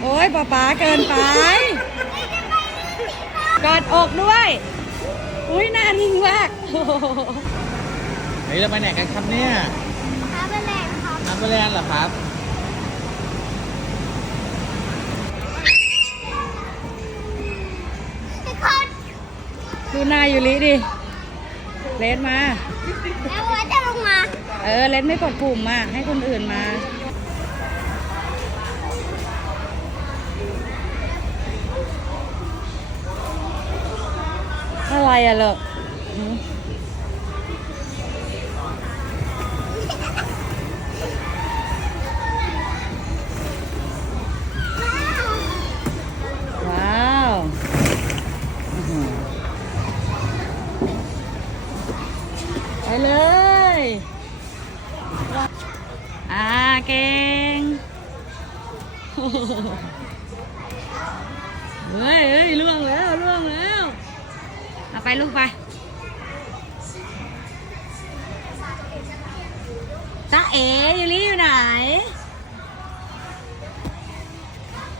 โอ้ยป๊าป๊าเกินไป กอดอกด้วย อุ้ยหน้านิ่งมากเฮ้ยเราไปไหนกันครับเนี่ยท้าไปแหลกครับน้ำไปแลนด์เหรอครับทุกคนดูหน้ายูริดิ เลนมา แล้วว่าจะลงมา เออ เลนไม่กดปุ่มอะให้คนอื่นมา อะไรอ่ะเหรอหืมว้าวอื้อหือไปเลย อ่าเก่ง เฮ้ยเฮ้ยล่วงแล้วล่วงแล้วเอา ว ไปลูกไปตาเอ๋ยูริอยู่ไหน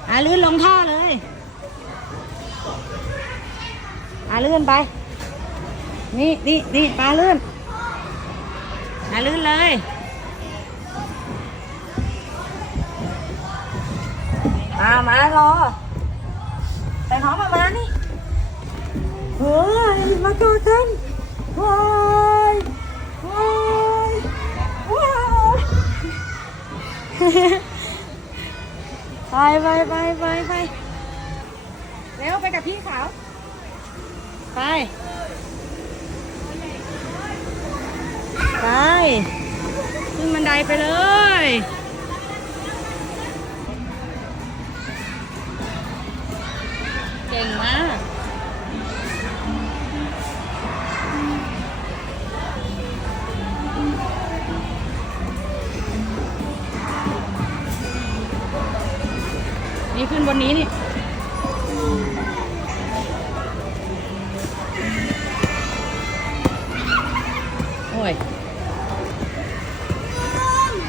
อ่าลื่นลงท่อเลยอ่าลื่นไป นี่นี่นี่ปลาลื่นอ่าลื่นเลยมามารอไปน้องมามานี่เฮ้ยมาต่อกัน ว้ายว้ายว้ายไปไปไปไปไปเร็วไปกับพี่ขาว ไป ไปขึ้นบันไดไปเลยเก่งมาก นี่ขึ้นบนนี้นี่โอ้ย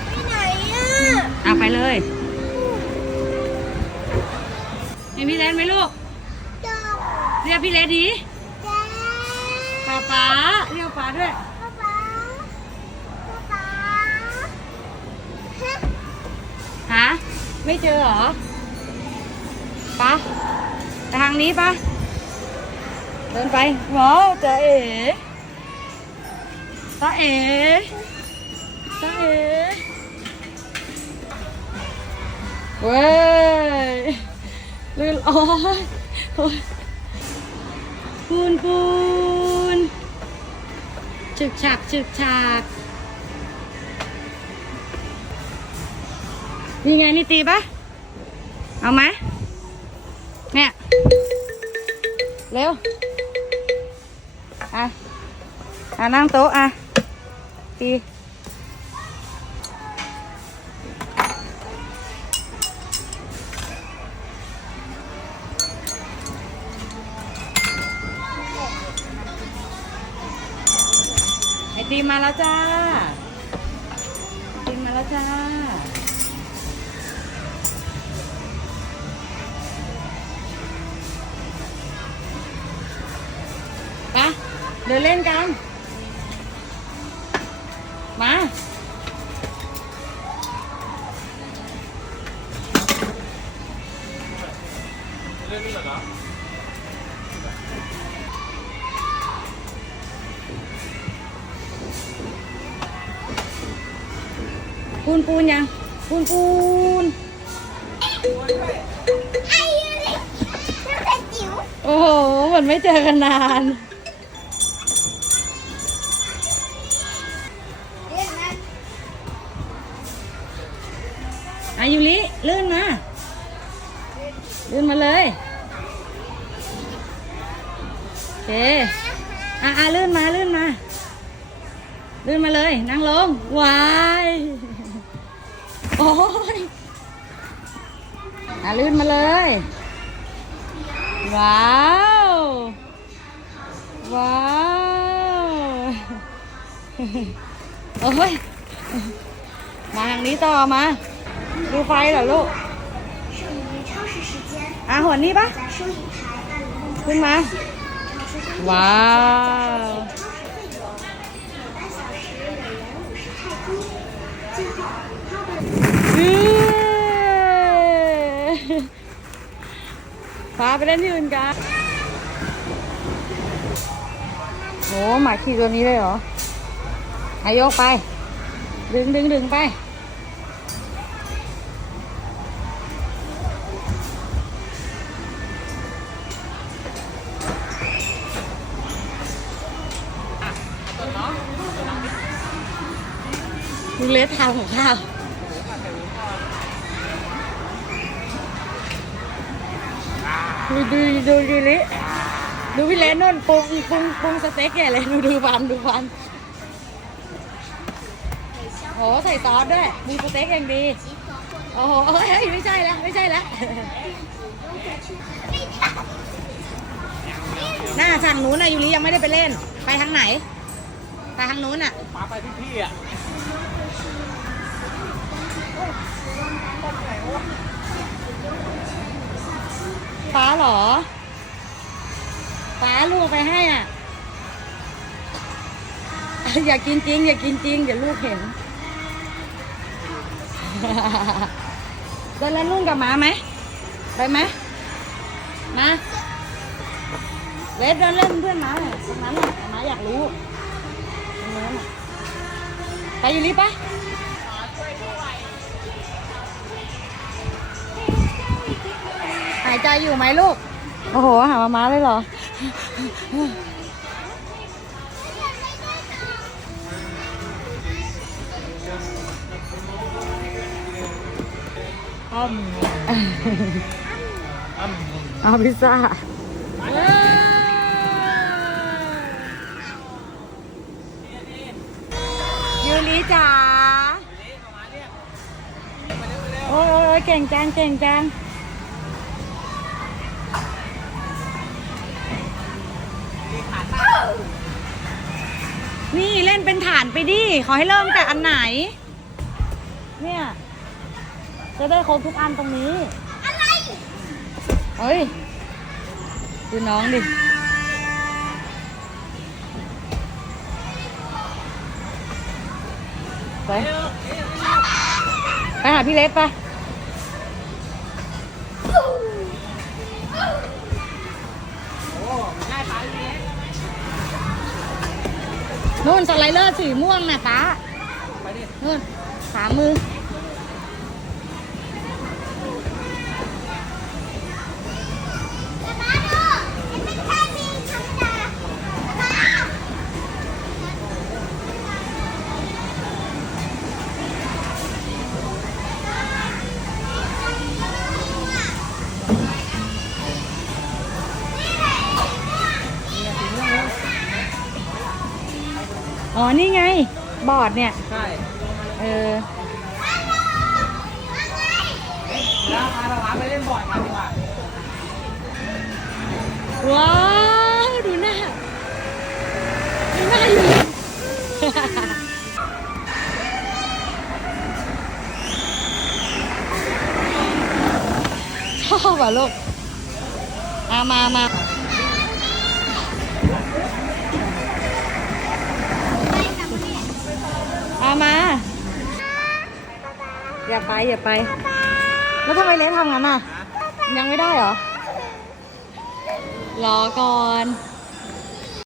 ไปไหนอะเอาไปเลยเห็นพี่เลนไหมลูกจบเรียกพี่เลนดีแจ๊ป๊าป๊าเรียกป๊าด้วยป๊าป๊าป๊าป๊าฮะฮะไม่เจอเหรอ ปะไปทางนี้ปะเดินไปหมอจะเอ๋ตาเอ๋ตาเอ๋เว้ยลื่นอ้อ้ยปูนปูนฉึกฉักฉึกฉักนี่ไงนี่ตีปะเอาไหม เนี่ยเร็วอะอะนั่งโต๊ะอะตีไอตีมมาแล้วจ้าไอตีมมาแล้วจ้า เดินเล่นกันมาปูนปูนยังปูนปูนไอ้ยูรินั่นเป็นจิ๋วโอ้โหเหมือนไม่เจอกันนาน ยุริลื่นมา ลื่นมาเลยโอเคอะอะลื่นมาลื่นมา ลื่นมาเลย นั่งลงวายโอ้ยอะลื่นมาเลย ว้าว ว้าวโอ้ยมาทางนี้ต่อมา ดูไฟเหรอลูก ช 时间， อ่ะหัวนี้ปะ 在收银台办理公交 ขึ้นมา 超市公交 ว้าว 超市费用，每半小时每人五十泰铢。最后，他的 เย้พาไปเล่นที่อื่นกันโอ้หมาขี่ตัวนี้เลยเหรออายกไป ดึงดึงดึงไป เลสทำของข้าวดูดูดูดูลิดูพี่เลนนู่นปรุงปรุงปรุงสเต็กใหญ่เลยดูดูฟันดูฟันโหใส่ซอสด้วยปรุงสเต็กอย่างดีโอ้โหเฮ้ยไม่ใช่แล้วไม่ใช่แล้วหน้าสั่งนู้นนะยูริยังไม่ได้ไปเล่น ไปทางไหน ไปทางนู้นอะปาไปทุกที่อะ ฟ้าเหรอ ฟ้าลูกไปให้อะ อย่ากินจริง อย่ากินจริง เดี๋ยวลูกเห็นเดินเล่นนุ่งกับหมาไหมไปไหมมาเลสเดินเล่นเพื่อนหมาหน่อยตรงนั้นน่ะหมาอยากรู้ตรงนั้นน่ะไปอยู่รีบปะ หายใจอยู่ไหมลูก โอ้โห หามาม้าเลยเหรอ อ้อมอ้อมเอาพิซซ่า ยูริจ๋าโอ้ยโอ้ยโอ้ยเก่งจัง เก่งจัง นี่เล่นเป็นฐานไปดิ ขอให้เริ่มแต่อันไหน เนี่ย จะได้ครบทุกอันตรงนี้ อะไร เฮ้ย ดูน้องดิ ไป ไปหาพี่เล็กไป นู่นสไลเดอร์สีม่วงนะป้านู่นสามมือ อ๋อ นี่ไง บอร์ดเนี่ย ใช่เออแล้วพาเราพาไปเล่นบอร์ดกันดีกว่า ว้าว ดูหน้า ดูหน้าอยู่ ชอบอะลูกอามามาอามา อย่า ไปอย่าไป แล้วทำไมเละทำงั้นอะ ยังไม่ได้เหรอ รอก่อน